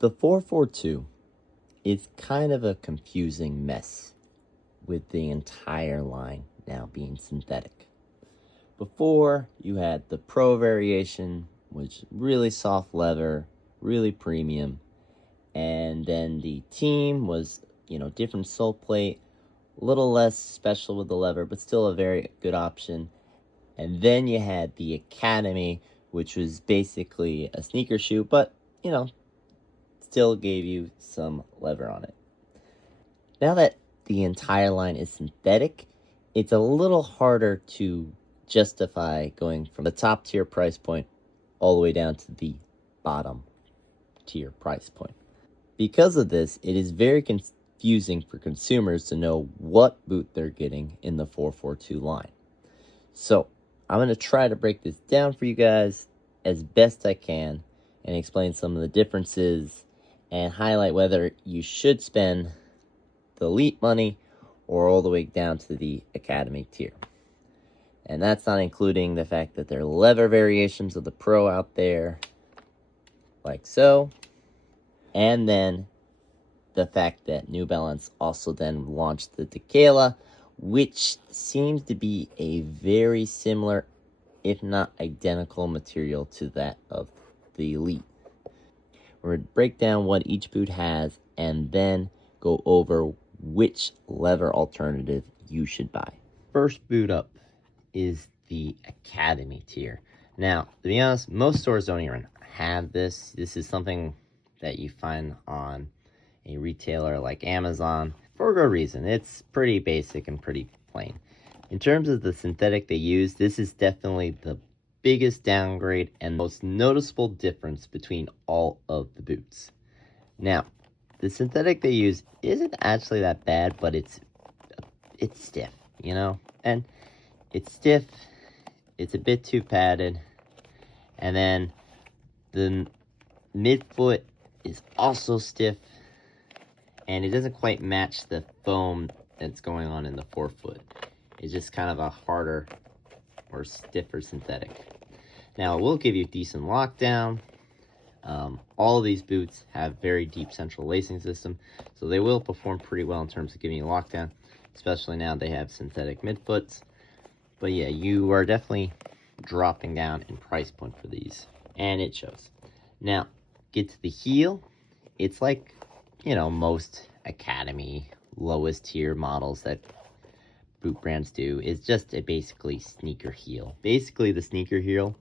The 442 is kind of a confusing mess with the entire line now being synthetic. Before, you had the Pro variation, which really soft leather, really premium, and then the Team was, different sole plate, a little less special with the leather, but still a very good option. And then you had the Academy, which was basically a sneaker shoe, but, still gave you some leather on it. Now that the entire line is synthetic, it's a little harder to justify going from the top tier price point all the way down to the bottom tier price point. Because of this, it is very confusing for consumers to know what boot they're getting in the 442 line. So I'm going to try to break this down for you guys as best I can and explain some of the differences and highlight whether you should spend the elite money or all the way down to the Academy tier. And that's not including the fact that there are leather variations of the Pro out there, like so. And then the fact that New Balance also then launched the Tekela, which seems to be a very similar, if not identical, material to that of the Elite. We're going to break down what each boot has and then go over which leather alternative you should buy. First boot up is the Academy tier. Now, to be honest, most stores don't even have this. This is something that you find on a retailer like Amazon for a good reason. It's pretty basic and pretty plain. In terms of the synthetic they use, this is definitely the biggest downgrade and most noticeable difference between all of the boots. Now, the synthetic they use isn't actually that bad, but it's stiff, and it's stiff, it's a bit too padded, and then the midfoot is also stiff, and it doesn't quite match the foam that's going on in the forefoot. It's just kind of a harder or stiffer synthetic. Now, it will give you decent lockdown. All of these boots have very deep central lacing system, so they will perform pretty well in terms of giving you lockdown, especially now they have synthetic midfoots. But yeah, you are definitely dropping down in price point for these, and it shows. Now, get to the heel. It's like, most Academy lowest tier models that boot brands do. It's just a basically sneaker heel. Basically, the sneaker heel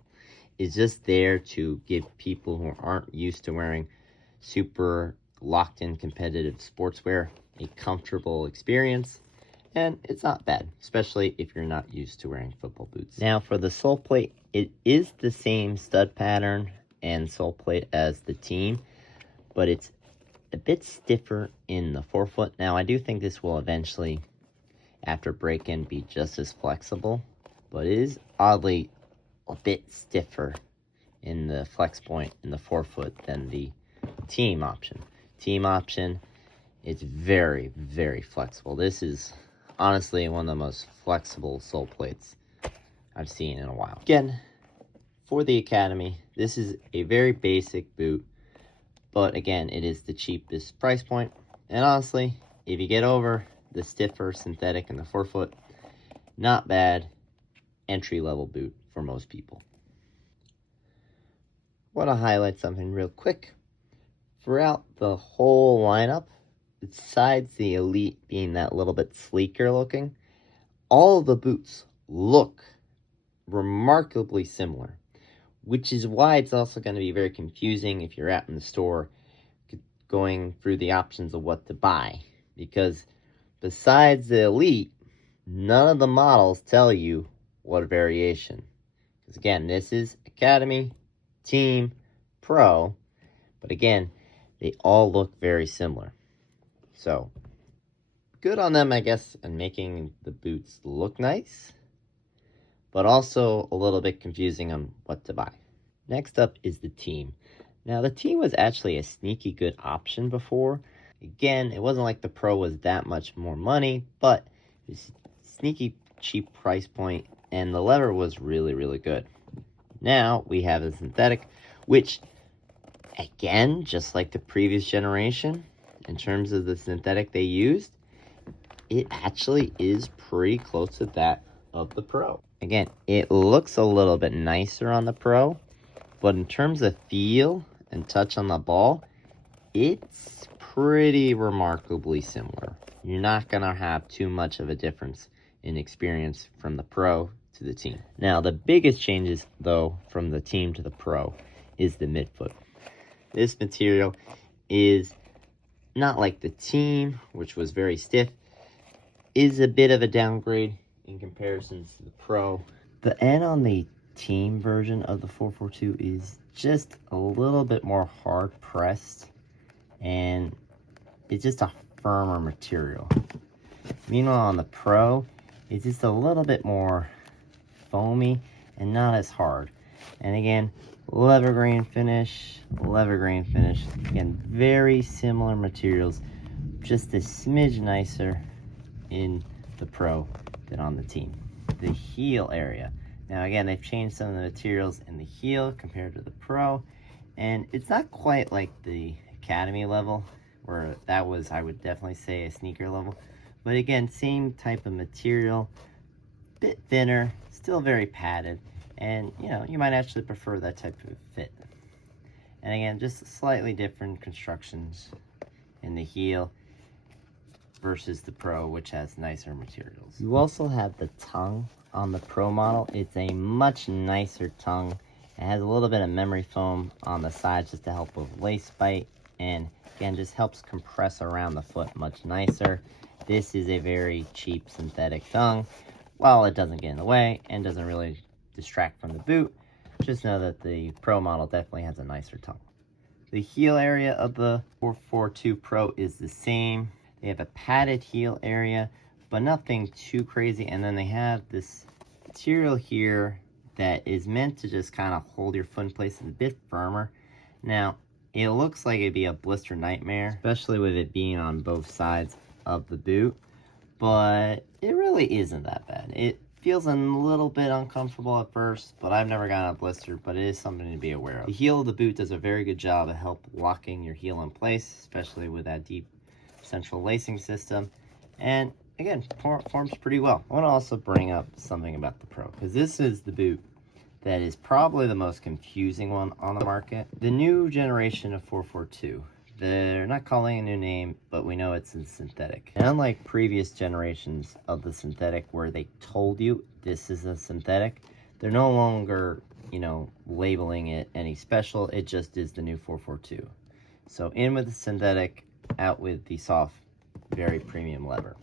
is just there to give people who aren't used to wearing super locked-in competitive sportswear a comfortable experience, and it's not bad, especially if you're not used to wearing football boots. Now, for the sole plate, it is the same stud pattern and sole plate as the Team, but it's a bit stiffer in the forefoot. Now, I do think this will eventually, after break-in, be just as flexible, but it is oddly a bit stiffer in the flex point in the forefoot than the Team option. Team option, it's very, very flexible. This is honestly one of the most flexible sole plates I've seen in a while. Again, for the Academy, this is a very basic boot, but again, it is the cheapest price point. And honestly, if you get over the stiffer synthetic in the forefoot, not bad entry-level boot for most people. I want to highlight something real quick. Throughout the whole lineup, besides the Elite being that little bit sleeker looking, all of the boots look remarkably similar, which is why it's also going to be very confusing if you're out in the store going through the options of what to buy, because besides the Elite, none of the models tell you what variation. Because again, this is Academy, Team, Pro, but again, they all look very similar. So, good on them, I guess, in making the boots look nice, but also a little bit confusing on what to buy. Next up is the Team. Now, the Team was actually a sneaky good option before. Again, it wasn't like the Pro was that much more money, but it's sneaky cheap price point, and the leather was really, really good. Now, we have the synthetic, which again, just like the previous generation, in terms of the synthetic they used, it actually is pretty close to that of the Pro. Again, it looks a little bit nicer on the Pro, but in terms of feel and touch on the ball, it's pretty remarkably similar. You're not gonna have too much of a difference in experience from the Pro to the Team. Now, the biggest changes, though, from the Team to the Pro is the midfoot. This material is not like the Team, which was very stiff, is a bit of a downgrade in comparison to the Pro. The end on the Team version of the 442 is just a little bit more hard pressed, and it's just a firmer material. Meanwhile, on the Pro, it's just a little bit more foamy and not as hard. And again, leather grain finish. Again, very similar materials, just a smidge nicer in the Pro than on the Team. The heel area. Now again, they've changed some of the materials in the heel compared to the Pro, and it's not quite like the Academy level, where that was, I would definitely say, a sneaker level. But again, same type of material, bit thinner, still very padded, and you know, you might actually prefer that type of fit. And again, just slightly different constructions in the heel versus the Pro, which has nicer materials. You also have the tongue on the Pro model. It's a much nicer tongue. It has a little bit of memory foam on the sides just to help with lace bite, and again, just helps compress around the foot much nicer. This is a very cheap synthetic tongue. While it doesn't get in the way and doesn't really distract from the boot, just know that the Pro model definitely has a nicer tongue. The heel area of the 442 Pro is the same. They have a padded heel area, but nothing too crazy. And then they have this material here that is meant to just kind of hold your foot in place. It's a bit firmer. Now, it looks like it'd be a blister nightmare, especially with it being on both sides of the boot, but it really isn't that bad. It feels a little bit uncomfortable at first, but I've never gotten a blister, but it is something to be aware of. The heel of the boot does a very good job of help locking your heel in place, especially with that deep central lacing system, and again, performs pretty well. I want to also bring up something about the Pro, because this is the boot that is probably the most confusing one on the market. The new generation of 442, they're not calling a new name, but we know it's in synthetic. And unlike previous generations of the synthetic where they told you this is a synthetic, they're no longer, you know, labeling it any special. It just is the new 442. So in with the synthetic, out with the soft, very premium leather.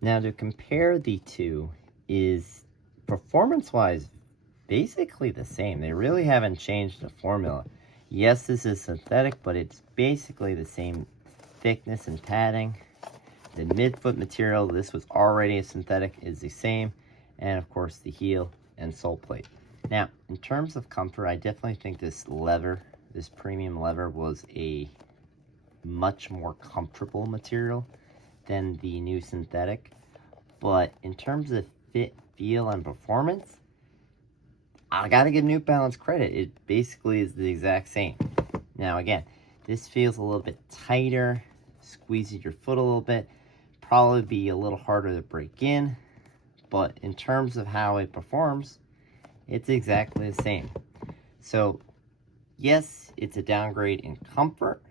Now, to compare the two is, performance-wise, basically the same. They really haven't changed the formula. Yes, this is synthetic, but it's basically the same thickness and padding. The midfoot material, this was already a synthetic, is the same. And of course, the heel and sole plate. Now, in terms of comfort, I definitely think this leather, this premium leather, was a much more comfortable material than the new synthetic. But in terms of fit, feel, and performance, I gotta give New Balance credit. It basically is the exact same. Now again, this feels a little bit tighter, squeezes your foot a little bit, probably be a little harder to break in, but in terms of how it performs, it's exactly the same. So yes, it's a downgrade in comfort,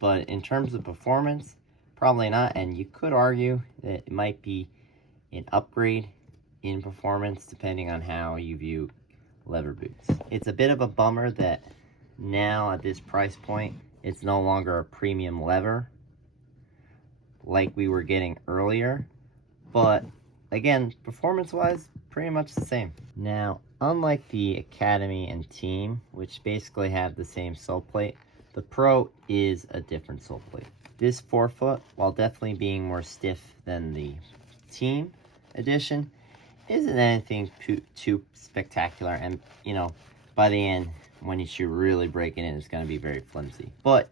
but in terms of performance, probably not. And you could argue that it might be an upgrade in performance depending on how you view leather boots. It's a bit of a bummer that now at this price point, it's no longer a premium leather like we were getting earlier. But again, performance-wise, pretty much the same. Now, unlike the Academy and Team, which basically have the same sole plate, the Pro is a different sole plate. This forefoot, while definitely being more stiff than the Team edition, isn't anything too spectacular. And, you know, by the end, when you should really break it in, it's going to be very flimsy. But,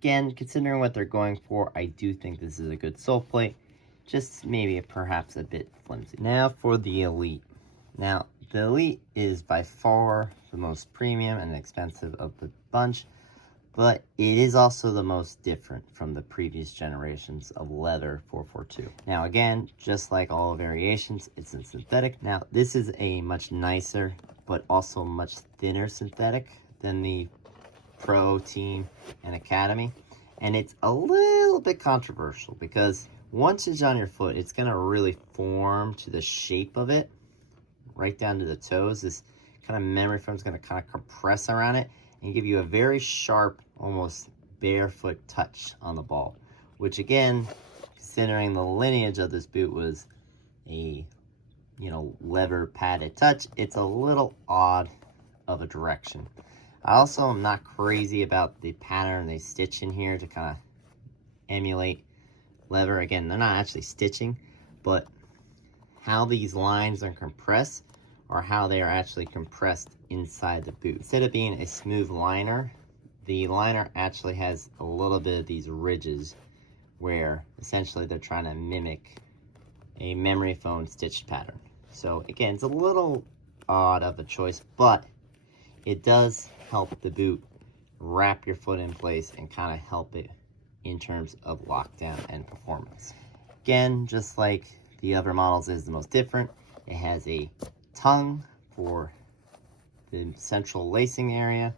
again, considering what they're going for, I do think this is a good sole plate. Just maybe perhaps a bit flimsy. Now for the Elite. Now, the Elite is by far the most premium and expensive of the bunch. but it is also the most different from the previous generations of leather 442. Now again, just like all variations, it's in synthetic. Now this is a much nicer, but also much thinner synthetic than the Pro, Team, and Academy. And it's a little bit controversial because once it's on your foot, it's gonna really form to the shape of it, right down to the toes. This kind of memory foam is gonna kind of compress around it and give you a very sharp, almost barefoot touch on the ball, which again, considering the lineage of this boot was a, leather padded touch, it's a little odd of a direction. I also am not crazy about the pattern they stitch in here to kind of emulate leather. Again, they're not actually stitching, but how these lines are compressed or how they are actually compressed inside the boot. Instead of being a smooth liner, the liner actually has a little bit of these ridges where essentially they're trying to mimic a memory foam stitched pattern. So again, it's a little odd of a choice, but it does help the boot wrap your foot in place and kind of help it in terms of lockdown and performance. Again, just like the other models is the most different, it has a tongue for the central lacing area,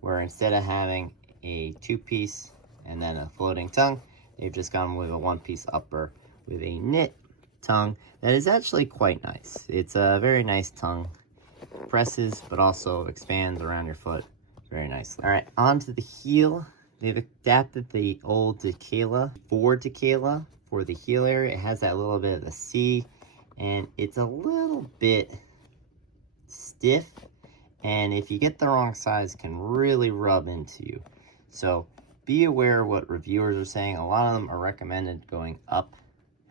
where instead of having a two-piece and then a floating tongue, they've just gone with a one-piece upper with a knit tongue that is actually quite nice. It's a very nice tongue. Presses, but also expands around your foot very nicely. All right, onto the heel. They've adapted the old Tekela for the heel area. It has that little bit of a C, and it's a little bit stiff, and if you get the wrong size, it can really rub into you. So be aware of what reviewers are saying. A lot of them are recommended going up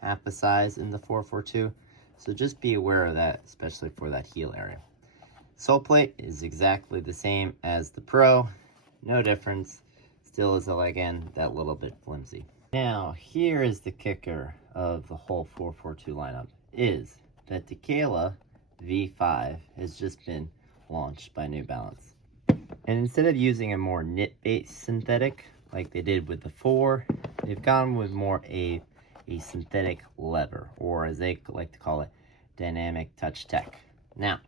half a size in the 442, so just be aware of that, especially for that heel area. Sole plate is exactly the same as the Pro, no difference. Still is, again, that little bit flimsy. Now, here is the kicker of the whole 442 lineup, is that Tekela V5 has just been launched by New Balance. And instead of using a more knit-based synthetic, like they did with the 4, they've gone with more a synthetic leather, or as they like to call it, dynamic touch tech. Now,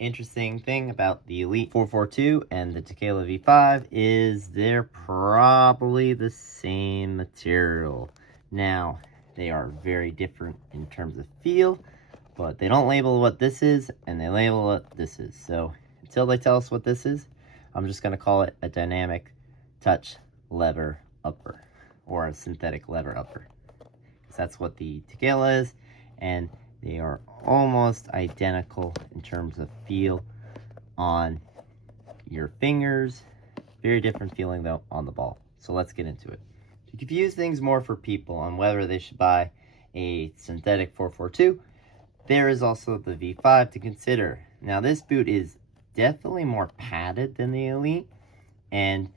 interesting thing about the Elite 442 and the Tekela V5 is they're probably the same material. Now, they are very different in terms of feel, but they don't label what this is, and they label what this is. So until they tell us what this is, I'm just going to call it a dynamic touch leather upper, or a synthetic leather upper. Because that's what the Tekela is, and they are almost identical in terms of feel on your fingers. Very different feeling though on the ball. So let's get into it. To confuse things more for people on whether they should buy a synthetic 442, there is also the V5 to consider. Now this boot is definitely more padded than the Elite, and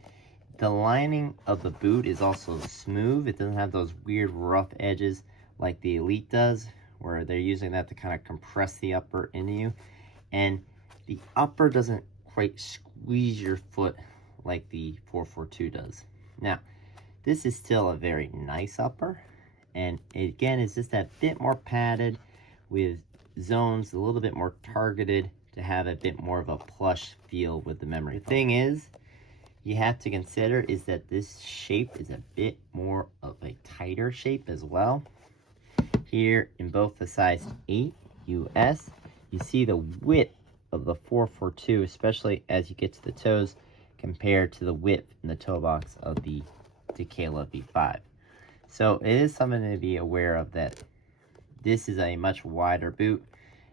the lining of the boot is also smooth. It doesn't have those weird rough edges like the Elite does, where they're using that to kind of compress the upper into you. And the upper doesn't quite squeeze your foot like the 442 does. Now, this is still a very nice upper, and again, it's just that bit more padded with zones a little bit more targeted to have a bit more of a plush feel with the memory. The thing is, you have to consider is that this shape is a bit more of a tighter shape as well. Here in both the size 8 US, you see the width of the 442, especially as you get to the toes, compared to the width in the toe box of the Tekela V5. So it is something to be aware of, that this is a much wider boot,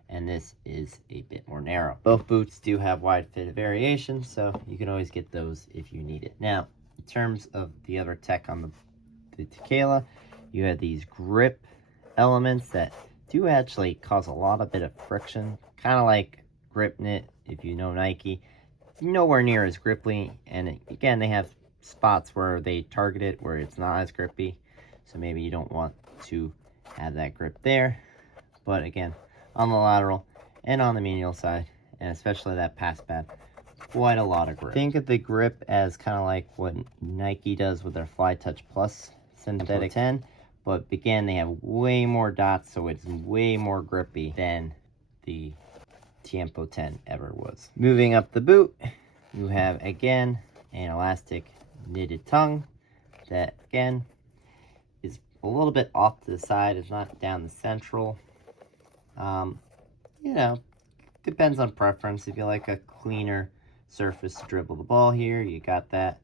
and this is a bit more narrow. Both boots do have wide fit variations, so you can always get those if you need it. Now, in terms of the other tech on the Tekela, you have these grip elements that do actually cause a lot of bit of friction, kind of like grip knit if you know Nike. Nowhere near as grippy, and again, they have spots where they target it where it's not as grippy, so maybe you don't want to have that grip there. But again, on the lateral and on the medial side, and especially that pass pad, quite a lot of grip. Think of the grip as kind of like what Nike does with their Fly Touch Plus synthetic 10, but again, they have way more dots, so it's way more grippy than the Tiempo 10 ever was. Moving up the boot, you have again an elastic knitted tongue that again is a little bit off to the side. It's not down the central. You know, depends on preference. If you like a cleaner surface to dribble the ball here, you got that.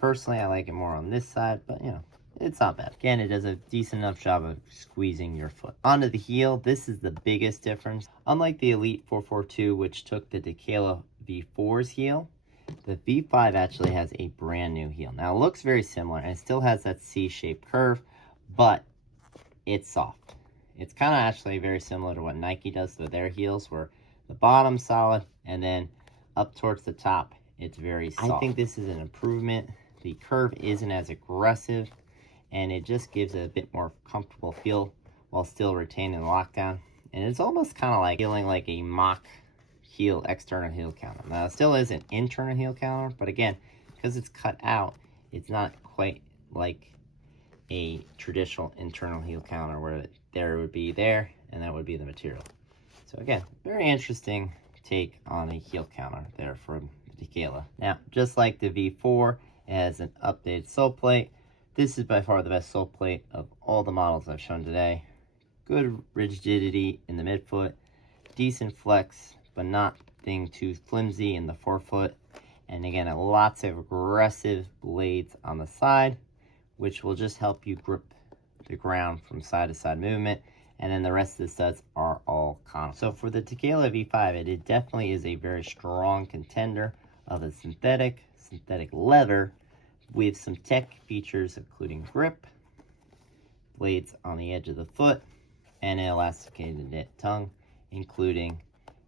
Personally, I like it more on this side, but you know, it's not bad. Again, it does a decent enough job of squeezing your foot. Onto the heel, this is the biggest difference. Unlike the Elite 442, which took the Tekela V4's heel, the V5 actually has a brand new heel. Now, it looks very similar, and it still has that C-shaped curve, but it's soft. It's kind of actually very similar to what Nike does with their heels, where the bottom's solid, and then up towards the top, it's very soft. I think this is an improvement. The curve isn't as aggressive, and it just gives it a bit more comfortable feel while still retaining lockdown. And it's almost kind of like feeling like a mock heel, external heel counter. Now, it still is an internal heel counter, but again, because it's cut out, it's not quite like a traditional internal heel counter where there would be there, and that would be the material. So again, very interesting take on a heel counter there from Tekela. Now, just like the V4, it has an updated sole plate. This is by far the best sole plate of all the models I've shown today. Good rigidity in the midfoot, decent flex, but nothing too flimsy in the forefoot. And again, lots of aggressive blades on the side, which will just help you grip the ground from side to side movement. And then the rest of the studs are all conical. So for the Tekela V5, it definitely is a very strong contender of a synthetic leather with some tech features, including grip, blades on the edge of the foot, and an elasticated knit tongue, including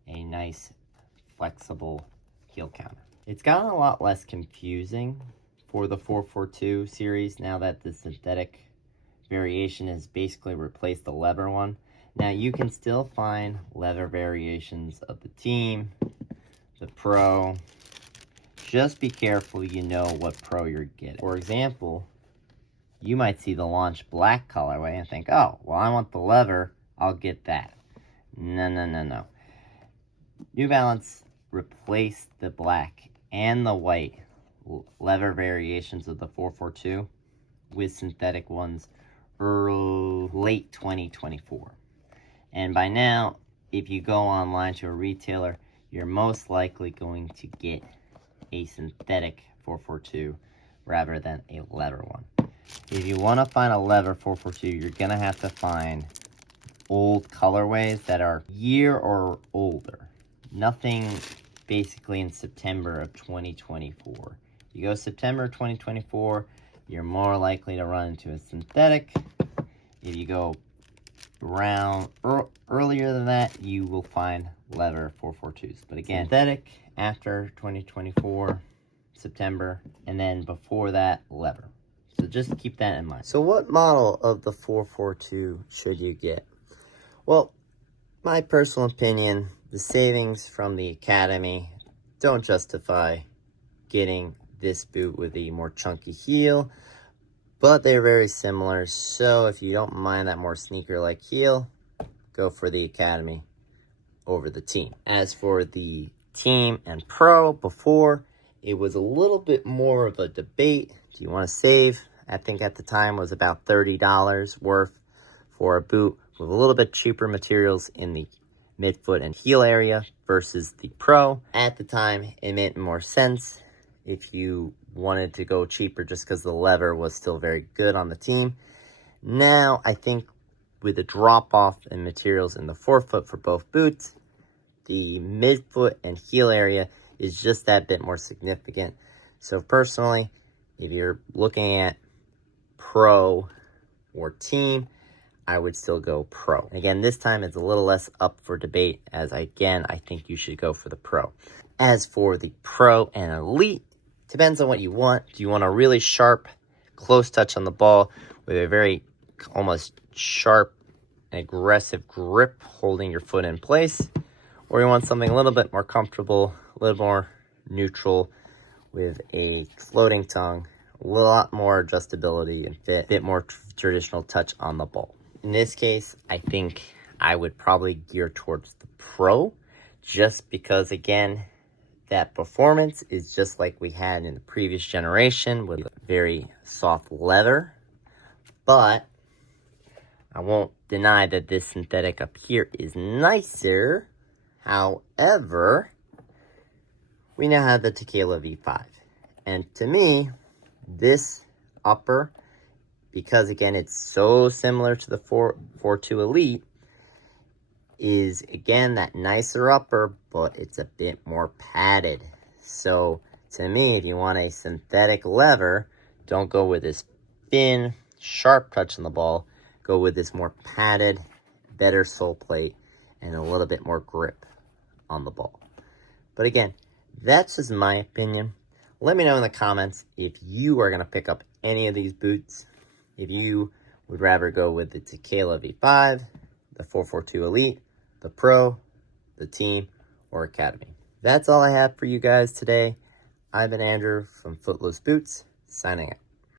a nice flexible heel counter. It's gotten a lot less confusing for the 442 series now that the synthetic variation has basically replaced the leather one. Now, you can still find leather variations of the Team, the Pro. Just be careful you know what Pro you're getting. For example, you might see the Launch Black colorway and think, oh, well, I want the leather, I'll get that. No, no, no, no. New Balance replaced the black and the white leather variations of the 442 with synthetic ones late 2024. And by now, if you go online to a retailer, you're most likely going to get a synthetic 442 rather than a leather one. If you want to find a leather 442, you're going to have to find old colorways that are a year or older. Nothing basically in September of 2024. You go September 2024, you're more likely to run into a synthetic. If you go around earlier than that, you will find leather 442s. But again, synthetic after 2024, September, and then before that, leather. So just keep that in mind. So what model of the 442 should you get? Well, my personal opinion, the savings from the Academy don't justify getting this boot with a more chunky heel, but they're very similar. So if you don't mind that more sneaker-like heel, go for the Academy over the Team. As for the Team and Pro, before, it was a little bit more of a debate. Do you want to save? I think at the time was about $30 worth for a boot with a little bit cheaper materials in the midfoot and heel area versus the Pro. At the time, it made more sense if you wanted to go cheaper just because the leather was still very good on the Team. Now, I think with the drop-off in materials in the forefoot for both boots, the midfoot and heel area is just that bit more significant. So personally, if you're looking at Pro or Team, I would still go Pro. Again, this time it's a little less up for debate, as I think you should go for the Pro. As for the Pro and Elite, depends on what you want. Do you want a really sharp, close touch on the ball with a very almost sharp, aggressive grip holding your foot in place? Or you want something a little bit more comfortable, a little more neutral with a floating tongue, a lot more adjustability and fit, a bit more traditional touch on the ball. In this case, I think I would probably gear towards the Pro, just because, again, that performance is just like we had in the previous generation with very soft leather. But I won't deny that this synthetic up here is nicer. However, we now have the Tekela V5. And to me, this upper, because again, it's so similar to the 4.2 Elite, is again that nicer upper, but it's a bit more padded. So to me, if you want a synthetic leather, don't go with this thin, sharp touch on the ball. Go with this more padded, better sole plate, and a little bit more grip on the ball. But again, that's just my opinion. Let me know in the comments if you are going to pick up any of these boots. If you would rather go with the Tekela V5, the 442 Elite, the Pro, the Team, or Academy. That's all I have for you guys today. I've been Andrew from Footloose Boots, signing out.